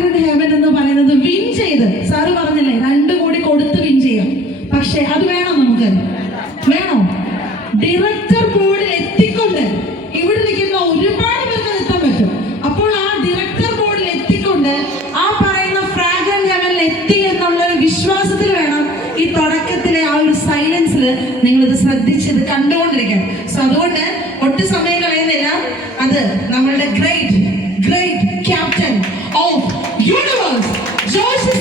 Fragrant heaven എന്ന് പറയുന്നത് win ചെയ്ത്, സാറ് പറഞ്ഞില്ലേ 2 കോടി കൊടുത്ത് വിൻ ചെയ്യാം. പക്ഷെ അത് വേണം, നമുക്ക് വേണോ? ഡയറക്ടർ ബോർഡിൽ എത്തിക്കൊണ്ട് ഇവിടെ നിൽക്കുന്ന ഒരുപാട് പേർക്ക് എത്താൻ പറ്റും. അപ്പോൾ ആ ഡയറക്ടർ ബോർഡിൽ എത്തിക്കൊണ്ട് ആ പറയുന്ന ഫ്രാഗ്രന്റ് ഹെവനിൽ എത്തി എന്നുള്ള ഒരു വിശ്വാസത്തിൽ വേണം ഈ തുടക്കത്തിലെ ആ ഒരു സൈലൻസിൽ നിങ്ങളിത് ശ്രദ്ധിച്ചത് കണ്ടുകൊണ്ടിരിക്കാൻ. സോ അതുകൊണ്ട് ഒട്ടും സമയം കളയുന്നില്ല. അത് നമ്മളുടെ great captain of universe Josh